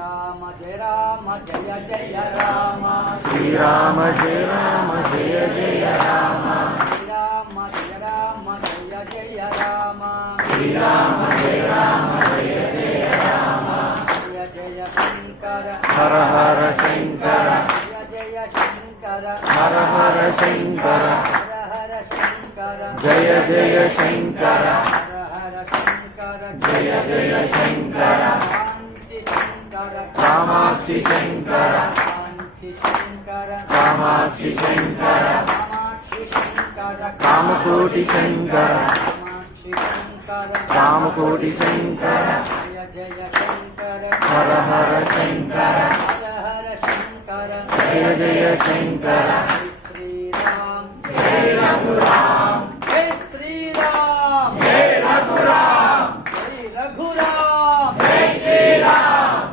Rama Jaya Rama Jaya Jaya Rama Srirama Jaya Rama Jaya Jaya Rama Srirama Jaya Rama Jaya Jaya Rama Srirama Jaya Rama Jaya Jaya Rama Jaya Jaya Shankara Hara Hara Shankara Jaya Jaya Shankara Hara Hara Shankara Hara Hara Shankara Jaya Jaya Shankara Hara Hara Shankara Jaya Jaya Shankara Kanchi Shankara Kamakshi Shankara Kanchi Shankara Kamakshi Shankara Kamakshi Shankara Kamakoti Shankara Kamakshi Shankara Kamakoti Shankara Jaya Jaya Shankara Hara Hara Shankara Hara Hara Shankara Jaya Jaya Shankara